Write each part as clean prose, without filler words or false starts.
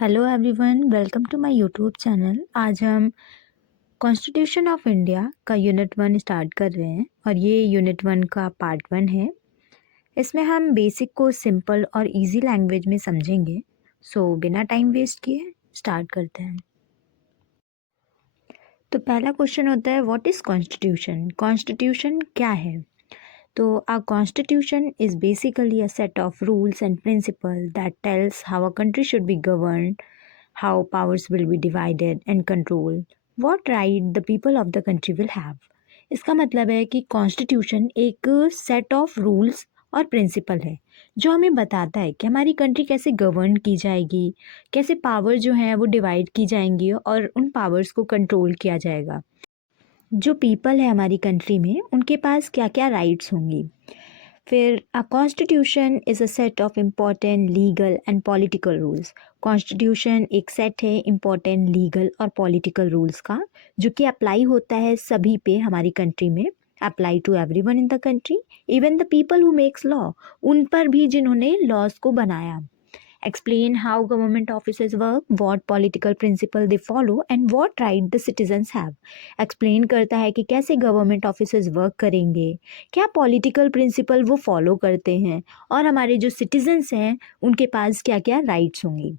Hello everyone, welcome to my YouTube channel. आज हम constitution of India का unit 1 start कर रहे हैं और ये यूनिट 1 का पार्ट 1 है। इसमें हम बेसिक को सिंपल और इजी लैंग्वेज में समझेंगे। सो बिना टाइम वेस्ट किए स्टार्ट करते हैं। तो पहला क्वेश्चन होता है, व्हाट इज़ कॉन्स्टिट्यूशन? कॉन्स्टिट्यूशन क्या है? तो a constitution is basically a set of rules and principles that tells how a country should be governed, how powers will be divided and controlled, what right the people of the country will have. इसका मतलब है कि constitution एक set of rules और principal है जो हमें बताता है कि हमारी कंट्री कैसे गवर्न की जाएगी, कैसे पावर जो है वो डिवाइड की जाएंगी और उन पावर्स को कंट्रोल किया जाएगा। जो पीपल है हमारी कंट्री में उनके पास क्या क्या राइट्स होंगी। फिर अ constitution is a set of important legal and political rules. Constitution एक सेट है इम्पॉर्टेंट लीगल और पॉलिटिकल रूल्स का जो कि अप्लाई होता है सभी पे हमारी कंट्री में। Apply to everyone in the country, even the people who makes law, उन पर भी जिन्होंने लॉज को बनाया। Explain how government offices work, what political principle they follow and what right the citizens have. Explain करता है कि कैसे गवर्नमेंट ऑफिसेज वर्क करेंगे, क्या पॉलिटिकल प्रिंसिपल वो फॉलो करते हैं और हमारे जो सिटीजन्स हैं उनके पास क्या क्या राइट्स होंगी।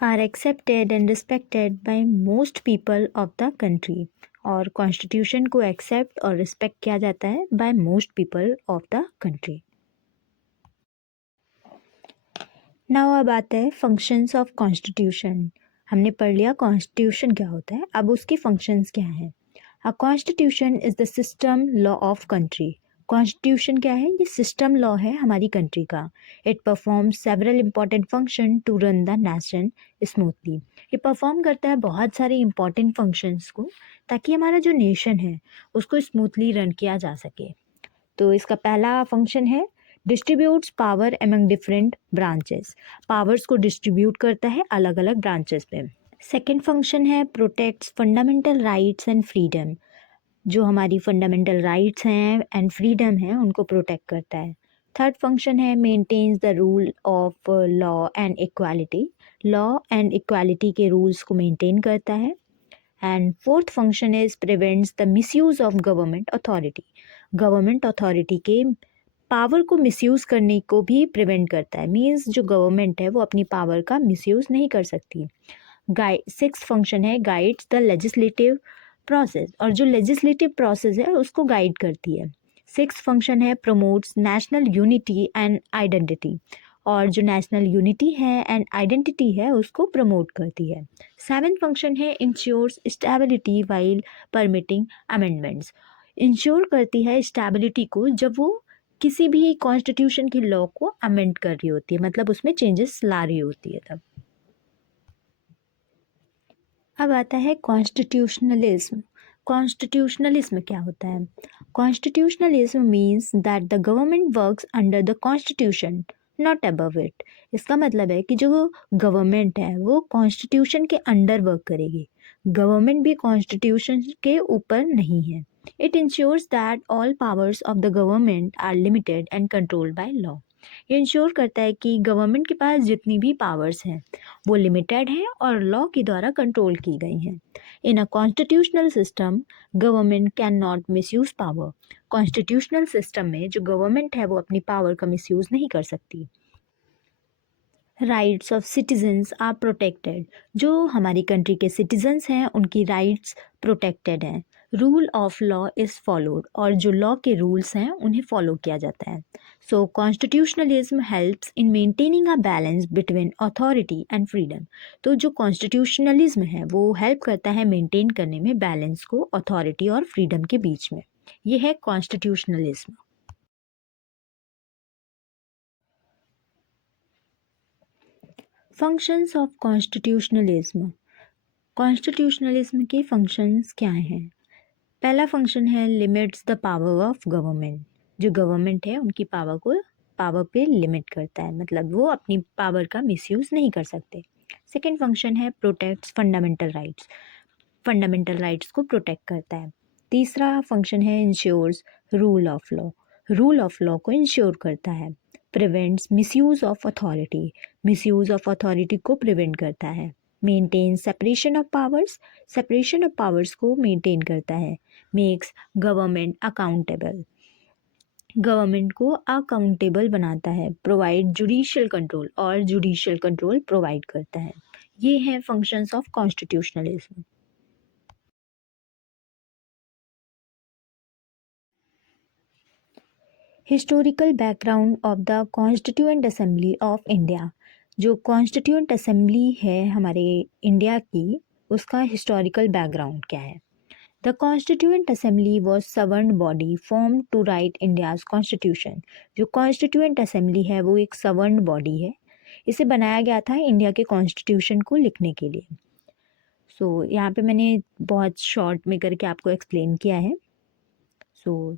Are accepted and respected by most people of the country. और कॉन्स्टिट्यूशन को एक्सेप्ट और रिस्पेक्ट किया जाता है by most people of the country. Now अब आता है फंक्शंस ऑफ कॉन्स्टिट्यूशन। हमने पढ़ लिया कॉन्स्टिट्यूशन क्या होता है, अब उसके फंक्शंस क्या हैं। A constitution is the system law of country. Constitution क्या है? ये सिस्टम लॉ है हमारी कंट्री का। It perform several important function to run the nation smoothly. ये परफॉर्म करता है बहुत सारे इंपॉर्टेंट फंक्शंस को ताकि हमारा जो नेशन है उसको स्मूथली रन किया जा सके। तो इसका पहला फंक्शन है distributes power among different branches. Powers को डिस्ट्रीब्यूट करता है अलग अलग ब्रांचेस पे। सेकेंड फंक्शन है protects fundamental rights and freedom. जो हमारी फंडामेंटल राइट्स हैं एंड फ्रीडम है उनको प्रोटेक्ट करता है। थर्ड फंक्शन है maintains the rule of law and equality. Law and equality के रूल्स को मेंटेन करता है। And fourth function is prevents the misuse of government authority. Government authority के पावर को मिसयूज़ करने को भी प्रिवेंट करता है। मीन्स जो गवर्नमेंट है वो अपनी पावर का मिसयूज़ नहीं कर सकती। सिक्स्थ फंक्शन है गाइड्स द लेजिस्लेटिव प्रोसेस। और जो लेजिस्लेटिव प्रोसेस है उसको गाइड करती है। सिक्स्थ फंक्शन है promotes national unity and identity. और जो नेशनल यूनिटी है एंड आइडेंटिटी है उसको प्रमोट करती है। सेवेंथ फंक्शन है ensures stability while permitting amendments. Ensure करती है स्टेबिलिटी को जब वो किसी भी कॉन्स्टिट्यूशन के लॉ को अमेंड कर रही होती है, मतलब उसमें चेंजेस ला रही होती है तब। अब आता है कॉन्स्टिट्यूशनलिज्म। कॉन्स्टिट्यूशनलिज्म क्या होता है? Constitutionalism means that the government works under the constitution not above it. इसका मतलब है कि जो गवर्नमेंट है वो कॉन्स्टिट्यूशन के अंडर वर्क करेगी, गवर्नमेंट भी कॉन्स्टिट्यूशन के ऊपर नहीं है। It ensures that all powers of the government are limited and controlled by law. ये इंश्योर करता है कि गवर्नमेंट के पास जितनी भी पावर्स हैं वो लिमिटेड हैं और लॉ के द्वारा कंट्रोल की गई हैं। In a constitutional system government can not misuse power. Constitutional system में जो गवर्नमेंट है वो अपनी पावर का मिसयूज नहीं कर सकती। Rights of citizens are protected. जो हमारी कंट्री के सिटीजन्स हैं उनकी राइट्स प्रोटेक्टेड हैं। Rule of law is followed. और जो लॉ के रूल्स हैं उन्हें फॉलो किया जाता है। So constitutionalism helps in maintaining a balance between authority and freedom. तो जो कॉन्स्टिट्यूशनलिज्म है वो हेल्प करता है मेंटेन करने में बैलेंस को अथॉरिटी और फ्रीडम के बीच में। ये है constitutionalism. Functions of constitutionalism. Constitutionalism के फंक्शंस क्या हैं? पहला फंक्शन है limits the power of government. जो गवर्नमेंट है उनकी पावर पे लिमिट करता है, मतलब वो अपनी पावर का मिसयूज़ नहीं कर सकते। सेकेंड फंक्शन है protects fundamental rights. Fundamental rights को प्रोटेक्ट करता है। तीसरा फंक्शन है ensures rule of law. Rule of law को इंश्योर करता है। Prevents misuse of authority, misuse of authority को प्रिवेंट करता है। Maintain separation of powers, separation of powers को मेंटेन करता है। मेक्स गवर्नमेंट अकाउंटेबल, गवर्नमेंट को अकाउंटेबल बनाता है। प्रोवाइड जुडिशियल कंट्रोल, और जुडिशियल कंट्रोल प्रोवाइड करता है। ये हैं functions of constitutionalism. Historical background of the constituent assembly of India, जो कॉन्स्टिट्यूएंट असेंबली है हमारे इंडिया की, उसका हिस्टोरिकल बैकग्राउंड क्या है। The constituent assembly was sovereign body form to write India's constitution, जो कॉन्स्टिट्यूएंट असेंबली है वो एक सवर्न बॉडी है। इसे बनाया गया था इंडिया के कॉन्स्टिट्यूशन को लिखने के लिए। सो यहाँ पे मैंने बहुत शॉर्ट में करके आपको एक्सप्लेन किया है। सो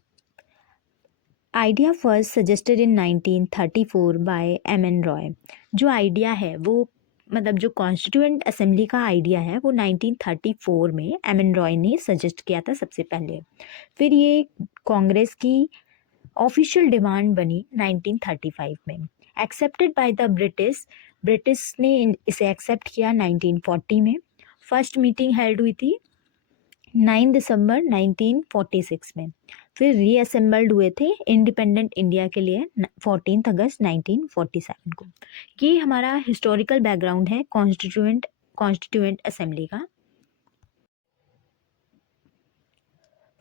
आइडिया फर्स्ट सजेस्टेड इन 1934 बाय एम.एन. रॉय, जो आइडिया है वो मतलब जो कॉन्स्टिट्यूएंट असेंबली का आइडिया है वो 1934 में एम.एन. रॉय ने सजेस्ट किया था सबसे पहले। फिर ये कांग्रेस की ऑफिशियल डिमांड बनी 1935 में, accepted by the British, British ने इसे एक्सेप्ट किया 1940 में। फर्स्ट मीटिंग हेल्ड हुई थी 9 दिसंबर 1946 में। फिर रीअसेंबल्ड हुए थे इंडिपेंडेंट इंडिया के लिए 14 अगस्त 1947 को। ये हमारा हिस्टोरिकल बैकग्राउंड है कॉन्स्टिट्यूएंट असेंबली का।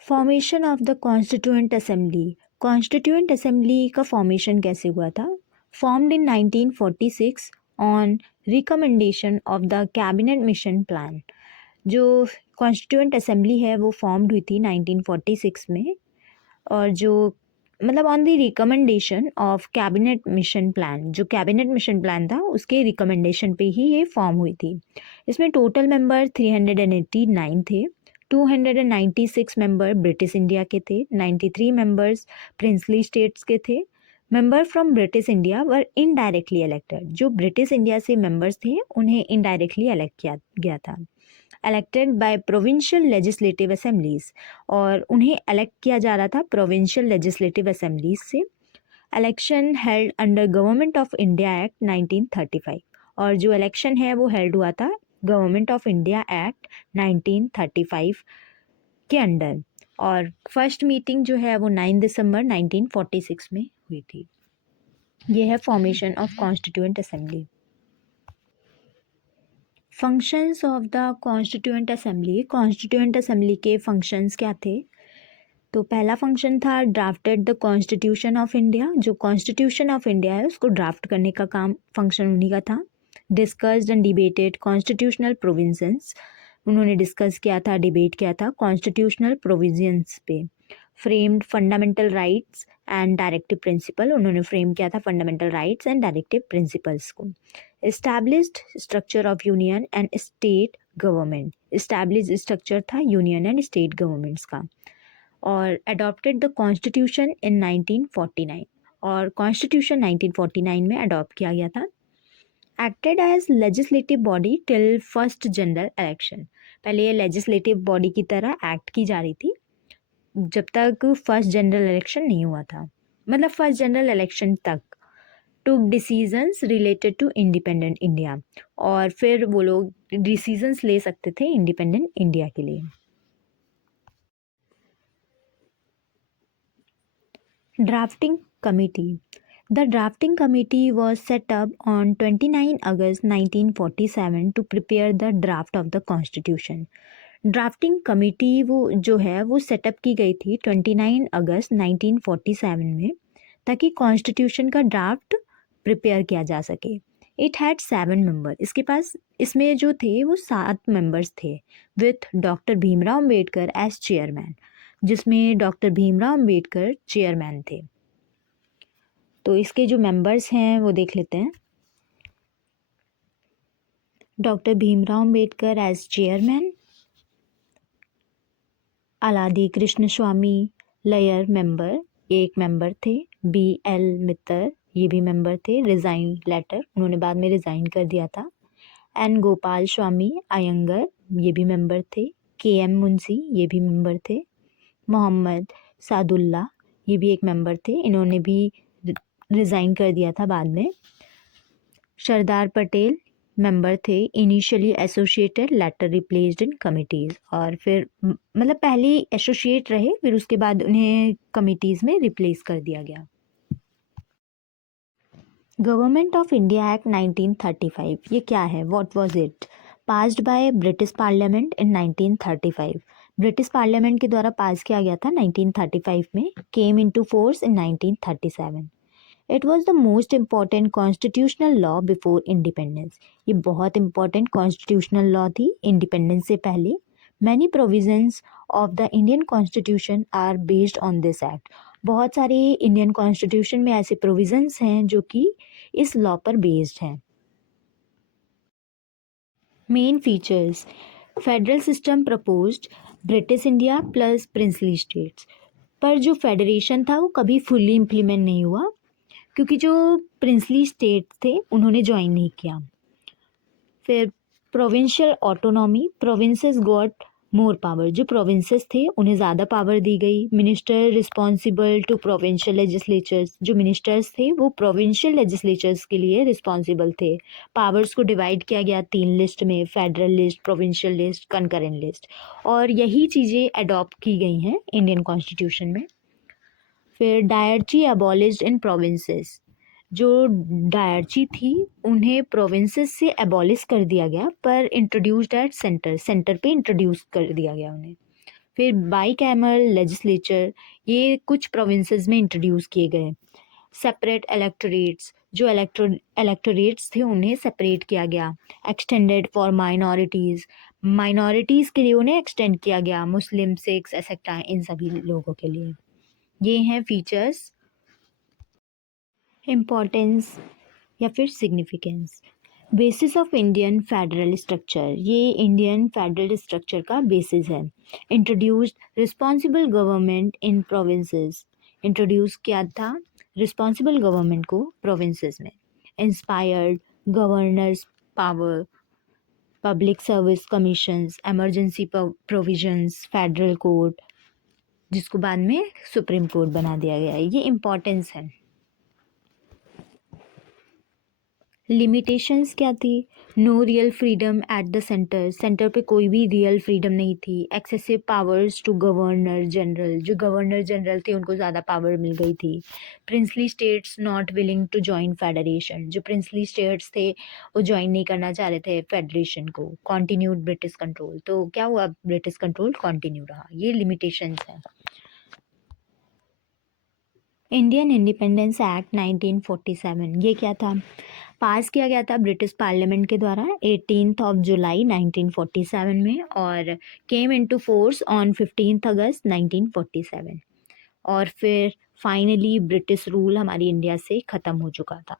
Formation of the constituent assembly, constituent assembly का फॉर्मेशन कैसे हुआ था। Formed in 1946 on recommendation of the cabinet mission plan, जो कॉन्स्टिट्यूएंट असेंबली है वो फॉर्म्ड हुई थी 1946 में, और जो मतलब on the recommendation of cabinet mission plan, जो कैबिनेट मिशन प्लान था उसके रिकमेंडेशन पे ही ये फॉर्म हुई थी। इसमें टोटल मेंबर 389 थे। 296 मेंबर ब्रिटिश इंडिया के थे, 93 मेंबर्स प्रिंसली स्टेट्स के थे। Member from British India were indirectly elected, जो ब्रिटिश इंडिया से मेंबर्स थे उन्हें इनडायरेक्टली इलेक्ट किया गया था। Elected by provincial legislative assemblies, और उन्हें इलेक्ट किया जा रहा था प्रोविंशियल लेजिस्लेटिव असेंबलीज से। Election held under government of India act 1935, और जो इलेक्शन है वो हेल्ड हुआ था गवर्नमेंट ऑफ इंडिया एक्ट 1935 के अंडर। और फर्स्ट मीटिंग जो है वो 9 दिसंबर 1946 में हुई थी। ये है formation of constituent assembly. Functions of the constituent assembly, constituent assembly के फंक्शंस क्या थे। तो पहला फंक्शन था drafted the constitution of India, जो कॉन्स्टिट्यूशन ऑफ इंडिया है उसको ड्राफ्ट करने का काम फंक्शन उन्हीं का था। Discussed and debated constitutional provisions, उन्होंने डिस्कस किया था, डिबेट किया था कॉन्स्टिट्यूशनल प्रोविजंस पे। Framed fundamental rights and directive principle, उन्होंने फ्रेम किया था fundamental rights and directive principles को। Established structure of union and state government, establish structure था यूनियन एंड स्टेट गवर्नमेंट्स का। और अडॉप्टेड द कॉन्स्टिट्यूशन इन 1949, और constitution 1949 में अडॉप्ट किया गया था। Acted as legislative body till first general election, पहले ये लेजिस्लेटिव बॉडी की तरह एक्ट की जा रही थी जब तक फर्स्ट जनरल इलेक्शन नहीं हुआ था, मतलब फर्स्ट जनरल इलेक्शन तक। Took decisions related to independent India, और फिर वो लोग डिसीजंस ले सकते थे इंडिपेंडेंट इंडिया के लिए। Drafting committee, the drafting committee was set up on 29 August 1947 to prepare the draft of the constitution. Drafting committee वो जो है वो सेटअप की गई थी 29 अगस्त 1947 में, ताकि कॉन्स्टिट्यूशन का ड्राफ्ट प्रिपेयर किया जा सके। इट हैड 7 मेंबर, इसके पास इसमें जो थे वो 7 मेंबर्स थे, with doctor Bhimrao Ambedkar as chairman, जिसमें डॉक्टर भीमराव अम्बेडकर चेयरमैन थे। तो इसके जो मेंबर्स हैं वो देख लेते हैं। Doctor Bhimrao Ambedkar as chairman, Alladi Krishnaswamy Iyer member, एक मेंबर थे। B.L. मित्तर, ये भी मेंबर थे, रिज़ाइन लेटर, उन्होंने बाद में रिज़ाइन कर दिया था। N. गोपाल स्वामी अयंगर, ये भी मेंबर थे। K.M. मुंशी, ये भी मेंबर थे। मोहम्मद सादुल्ला, ये भी एक मेंबर थे, इन्होंने भी रिज़ाइन कर दिया था बाद में। सरदार पटेल मेंबर थे, initially associated, later replaced in committees, और फिर मतलब पहले एसोसिएट रहे, फिर उसके बाद उन्हें कमिटीज़ में रिप्लेस कर दिया गया। गवर्नमेंट ऑफ इंडिया एक्ट 1935, ये क्या है? What was it? Passed by British Parliament in 1935। British Parliament के द्वारा पास किया गया था 1935 में, came into force in 1937। It was the most important constitutional law before independence. ये बहुत इंपॉर्टेंट कॉन्स्टिट्यूशनल लॉ थी इंडिपेंडेंस से पहले। Many provisions of the Indian constitution are based on this act. बहुत सारे इंडियन कॉन्स्टिट्यूशन में ऐसे प्रोविजंस हैं जो कि इस लॉ पर बेस्ड हैं। Main features: federal system proposed, British India plus princely states. पर जो फेडरेशन था वो कभी फुल्ली इम्प्लीमेंट नहीं हुआ, क्योंकि जो प्रिंसली स्टेट थे उन्होंने ज्वाइन नहीं किया। फिर provincial autonomy, provinces got more power. जो प्रोविंसेस थे उन्हें ज़्यादा पावर दी गई। Minister responsible to provincial legislatures, जो मिनिस्टर्स थे वो प्रोविंशियल लेजिस्लेचर्स के लिए रिस्पॉन्सिबल थे। पावर्स को डिवाइड किया गया 3 लिस्ट में: federal list, provincial list, concurrent list, और यही चीज़ें अडॉप्ट की गई हैं इंडियन कॉन्स्टिट्यूशन में। फिर डायरची अबॉलिश्ड इन प्रोविंसेस। जो डायरची थी उन्हें प्रोविंसेस से अबॉलिश कर दिया गया, पर इंट्रोड्यूस्ड एट सेंटर, सेंटर पे इंट्रोड्यूस कर दिया गया उन्हें। फिर बाई कैमरल लेजिस्लेचर, ये कुछ प्रोविंसेस में इंट्रोड्यूस किए गए। सेपरेट इलेक्टोरेट्स, जो इलेक्टोरेट्स थे उन्हें सेपरेट किया गया। एक्सटेंडेड फॉर माइनॉरिटीज़, माइनॉरिटीज़ के लिए उन्हें एक्सटेंड किया गया, मुस्लिम, सिख्स एक्सेट्रा, इन सभी लोगों के लिए। ये हैं फीचर्स। इम्पॉर्टेंस या फिर significance: basis of Indian federal structure, ये इंडियन फेडरल स्ट्रक्चर का बेसिस है। Introduced responsible government in provinces, introduce किया था रिस्पॉन्सिबल गवर्नमेंट को प्रोविंसेस में। Inspired governors power, public service commissions, emergency provisions, federal court, जिसको बाद में सुप्रीम कोर्ट बना दिया गया है। ये इम्पॉर्टेंस है। लिमिटेशंस क्या थी? No real freedom at the centre, centre पे कोई भी रियल फ्रीडम नहीं थी। Excessive powers to governor general, जो गवर्नर जनरल थे उनको ज़्यादा पावर मिल गई थी। Princely states not willing to join federation, जो प्रिंसली स्टेट्स थे वो ज्वाइन नहीं करना चाह रहे थे फेडरेशन को। कॉन्टिन्यूड ब्रिटिश कंट्रोल, तो क्या हुआ? ब्रिटिश कंट्रोल कॉन्टिन्यू रहा। ये लिमिटेशंस हैं। इंडियन इंडिपेंडेंस एक्ट 1947, ये क्या था? पास किया गया था ब्रिटिश पार्लियामेंट के द्वारा 18 जुलाई 1947 में, और केम इनटू फोर्स ऑन 15 अगस्त 1947। और फिर फाइनली ब्रिटिश रूल हमारी इंडिया से ख़त्म हो चुका था।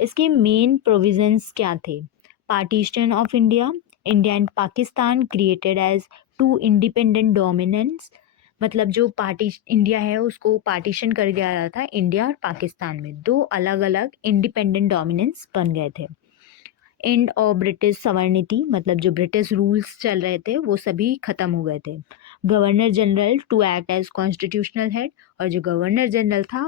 इसके मेन प्रोविजंस क्या थे? Partition of India, India and Pakistan created as 2 independent dominions, मतलब जो इंडिया है उसको पार्टीशन कर दिया गया था इंडिया और पाकिस्तान में, 2 अलग अलग इंडिपेंडेंट डोमिनेंस बन गए थे। एंड ऑफ ब्रिटिश सवर्निटी, मतलब जो ब्रिटिश रूल्स चल रहे थे वो सभी खत्म हो गए थे। Governor general to act as constitutional head, और जो गवर्नर जनरल था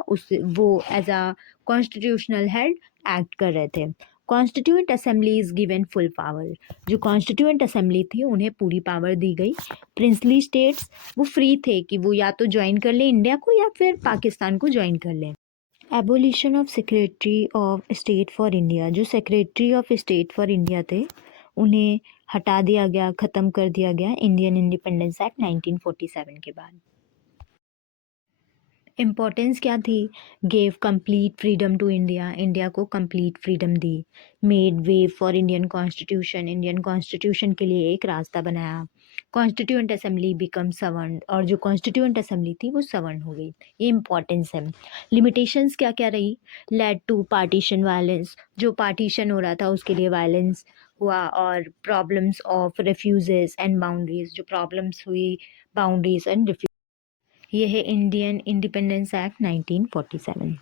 वो as a constitutional head act कर रहे थे। Constituent assembly is given full power, जो कॉन्स्टिट्यूएंट असेंबली थी उन्हें पूरी पावर दी गई। प्रिंसली स्टेट्स वो फ्री थे कि वो या तो ज्वाइन कर लें इंडिया को या फिर पाकिस्तान को ज्वाइन कर लें। Abolition of secretary of state for India, जो secretary of state for India थे उन्हें हटा दिया गया, ख़त्म कर दिया गया इंडियन इंडिपेंडेंस एक्ट 1947 के बाद। इम्पोर्टेंस क्या थी? Gave complete freedom to India, India को कंप्लीट फ्रीडम दी। Made way for Indian constitution, Indian constitution के लिए एक रास्ता बनाया। कॉन्स्टिट्यूएंट असेंबली बिकम सवर्न, और जो कॉन्स्टिट्यूएंट असेंबली थी वो सवर्न हो गई। ये इंपॉर्टेंस है। लिमिटेशंस क्या क्या रही? लेड टू पार्टीशन वायलेंस, जो पार्टीशन हो रहा था उसके लिए वायलेंस हुआ। और problems of refuses and boundaries, जो प्रॉब्लम्स हुई बाउंड्रीज एंड, ये है इंडियन इंडिपेंडेंस एक्ट 1947।